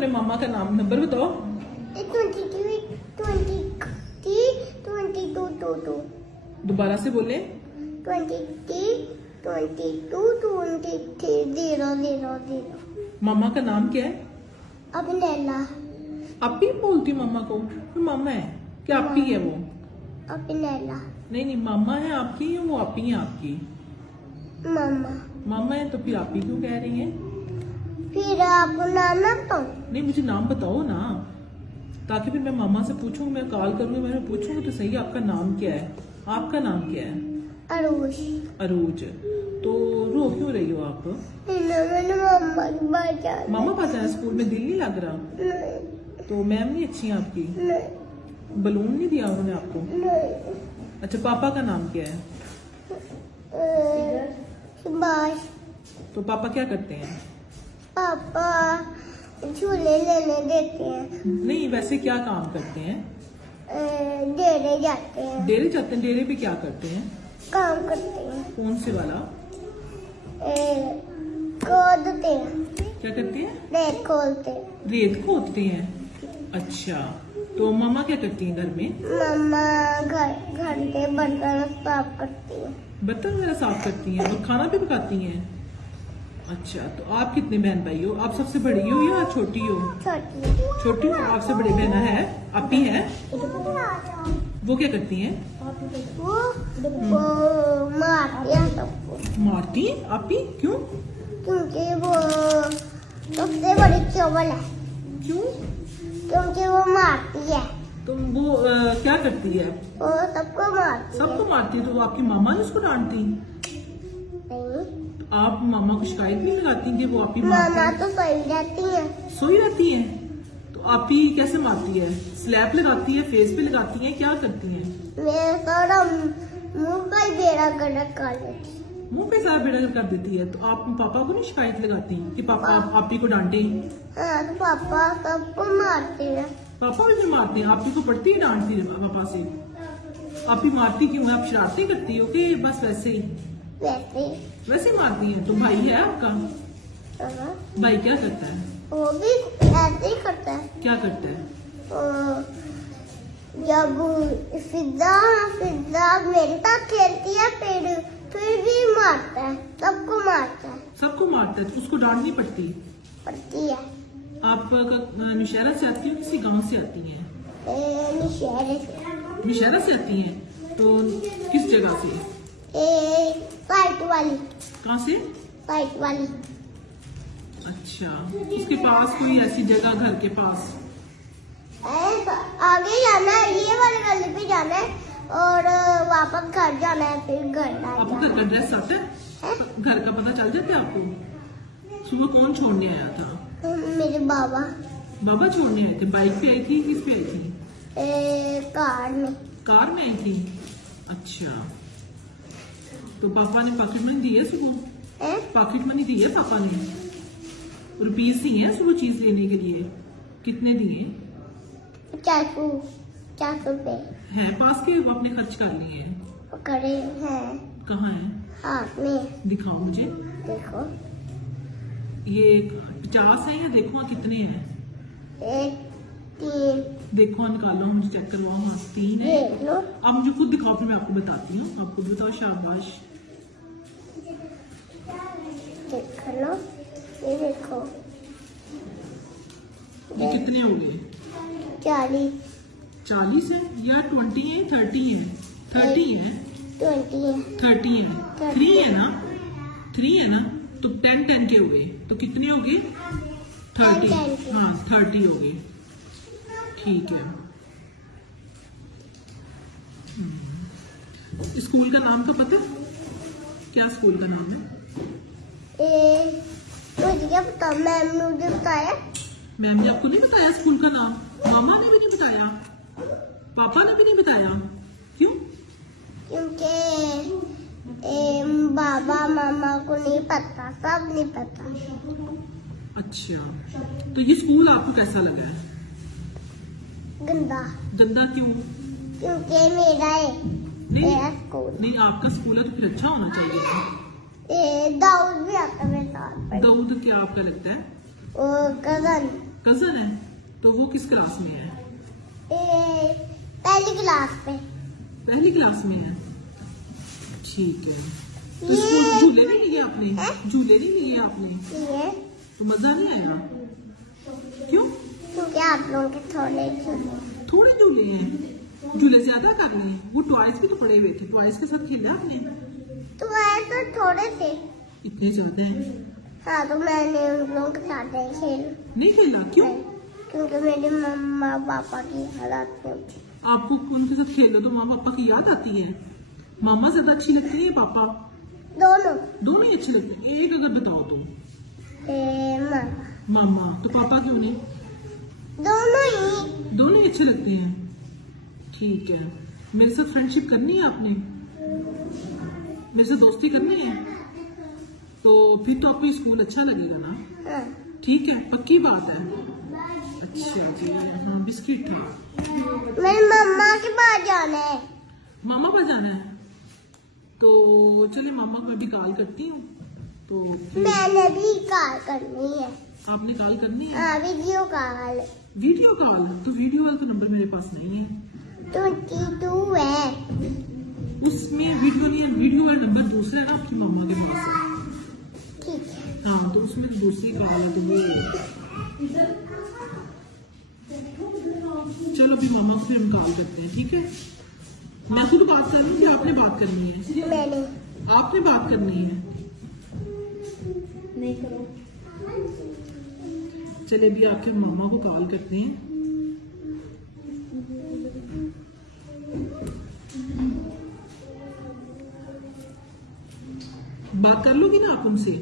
अपने मामा का नाम नंबर बताओ। 22 दोबारा से बोले। 000। मामा का नाम क्या है? अब नैला। अपी बोलती मामा को? तो मामा है क्या अपी है वो? अब नैला। नहीं, मामा है आपकी या वो अपी है आपकी? मामा। मामा है तो फिर आपी क्यों कह रही हैं? फिर आपको नाम ना बताऊं? नहीं, मुझे नाम बताओ ना, ताकि फिर मैं मामा से पूछूंगी, मैं कॉल करूंगी, मैं पूछूंगी तो सही आपका नाम क्या है। आपका नाम क्या है? अरूज। अरूज। तो रो क्यों रही हो आप? मैंने मामा पास आया, स्कूल में दिल नहीं लग रहा? नहीं। तो मैम नहीं अच्छी है आपकी? नहीं। बलून नहीं दिया उन्होंने आपको? नहीं। अच्छा, पापा का नाम क्या है? सुभाष। तो पापा क्या करते हैं? पापा झूले लेने देते हैं। नहीं, वैसे क्या काम करते हैं? डेरे जाते हैं। डेरे जाते हैं? डेरे पे क्या करते हैं? काम करते हैं। कौन से वाला? खोदते हैं। क्या करते हैं? रेत खोलते। रेत खोदते हैं। अच्छा, तो मामा क्या करती हैं घर में? मम्मा घर के बर्तन साफ करती है। बर्तन वगैरह साफ करती हैं और खाना भी पकाती हैं। अच्छा, तो आप कितने बहन भाई हो? आप सबसे बड़ी हो या छोटी हो? छोटी हो। आपसे बड़ी बहन है अपी है, वो क्या करती हैं? वो मारती है सबको। मारती हैं अपी? क्यों? क्योंकि वो सबसे बड़ी चोबल है। क्यों? क्योंकि वो मारती है। तो वो क्या करती है? वो सबको मारती है। सबको मारती है? तो वो आपकी मामा है उसको डांटती? नहीं। आप मामा को शिकायत नहीं लगाती कि वो आपकी मारती मामा है? तो सही रहती है। सोई रहती है? तो आपी कैसे मारती है? स्लैप लगाती है, फेस पे लगाती है, क्या करती है? मेरा सारा मुंह का ही बेड़ा गर्क कर लेती। मुंह पे सारा बेड़ा कर देती है। तो आप पापा को नहीं शिकायत लगाती कि पापा आपी को डांटे? हाँ, तो पापा सबको मारते हैं। पापा भी मारते हैं? आपी को पड़ती है डांटती है पापा से? आपी मारती क्यों है? आप शरारती करती हो कि बस वैसे ही? वैसे ही मारती है। तो भाई है आपका? भाई क्या करता है? वो भी ऐसे ही करता है। क्या करता है? जब फिजा मेरे साथ खेलती है फिर भी मारता है। सबको मारता है। सबको मारता है? तो उसको डांटनी पड़ती है। आप नौशहरा से आती हो किसी गांव से आती हैं? नौशहरा से आती हैं। तो किस जगह से? साइट वाली। कहाँ से? साइट वाली। अच्छा, उसके पास कोई ऐसी जगह घर के पास? आगे जाना है, ये वाली गली पे जाना है और वापस घर जाना है, फिर घर आपको घर का एड्रेस आता है? घर का पता चल जाता है आपको? सुबह कौन छोड़ने आया था? मेरे बाबा। बाबा छोड़ने आए थे? बाइक पे आई थी, किस पे आई थी? कार में। कार में आई थी? अच्छा, तो पापा ने पॉकेट मनी दी है सुबह? पॉकेट मनी दी है पापा ने? रुपीज दी है सुबह चीज लेने के लिए? कितने दिए? 400 रुपए है पास के? आपने खर्च कर लिए हैं? करे हैं। कहाँ है? हाथ में। दिखाओ मुझे। देखो, ये 50 है या देखो कितने हैं? 1 3। देखो निकालो, मुझे चेक करवाओ। हाँ 3 है। देख लो। आप मुझे खुद दिखाओ, फिर मैं आपको बताती हूँ। आप खुद बताओ। शाबाश। देख लो, ये देखो। ये कितने हो गए? 40 है या 20 है? 30 है? 30 है? 20 है। 30 है? 3 है ना? 3 है ना? तो 10 के हो गए। तो कितने हो गए? 30। हाँ 30 हो गए। ठीक है। स्कूल का नाम तो पता? क्या स्कूल का नाम है? मुझे क्या पता, मैम ने मुझे बताया। मैम ने आपको नहीं बताया स्कूल का नाम? मामा ने भी नहीं बताया? पापा ने भी नहीं बताया? क्यों? क्योंकि बाबा मामा को नहीं पता, सब नहीं पता। अच्छा, तो ये स्कूल आपको कैसा लगा है? गंदा। गंदा क्यों? क्योंकि मेरा है। मेरा स्कूल नहीं, आपका स्कूल है तो फिर अच्छा होना चाहिए। दाऊद भी आता है मेरे साथ। दाऊद क्या आपका लगता है? वो कजन। कजन है, तो वो किस क्लास में है? पहली क्लास पे। पहली क्लास में है, ठीक है। तो स्कूल झूले नहीं लिए आपने? झूले नहीं लिए आपने? तो मजा नहीं आया? क्यों? क्योंकि आप लोगों के थोड़े झूले हैं, झूले ज्यादा कर लिए। वो टॉयज भी तो पड़े हुए थे, टॉयज के साथ खेला आपने? तो थोड़े थे। इतने ज्यादा हैं? हाँ, तो मैंने उन लोगों के साथ नहीं खेला। क्यों? क्योंकि मेरे मम्मा पापा की याद आती है। आपको उनके साथ खेलो तो मामा पापा की याद आती है? मामा ज्यादा अच्छी लगती है पापा? दोनों ही अच्छे लगते हैं। एक अगर बताओ तुम। मामा। तो पापा क्यों नहीं? दोनों ही अच्छे लगते हैं, ठीक है। मेरे साथ फ्रेंडशिप करनी है आपने? मेरे से दोस्ती करनी है? तो फिर तो आपको स्कूल अच्छा लगेगा ना? ठीक है, पक्की बात है। अच्छा जी, हाँ बिस्किट था। मेरी मम्मा के पास जाना है। मामा पास जाना है, तो चलिए मामा को अभी कॉल करती हूँ। तो मैंने भी कॉल करनी है। आपने कॉल करनी है? हाँ, वीडियो कॉल। Video call? तो वीडियो वाला तो नंबर मेरे पास नहीं है। 22 है उसमें वीडियो नहीं है, वीडियो वाला नंबर दूसरा है ना आपकी मामा के पास। ठीक है। हाँ, तो उसमें दूसरी कॉल है, तो वो चलो अभी मामा को फिर हम कॉल करते हैं, ठीक है? मैं खुद बात कर रही हूँ कि आपने बात करनी है? मैंने। आपने बात करनी है? नहीं करो। चलिए अभी आपके मामा को कॉल करते हैं। बात कर लोगी ना आप उनसे?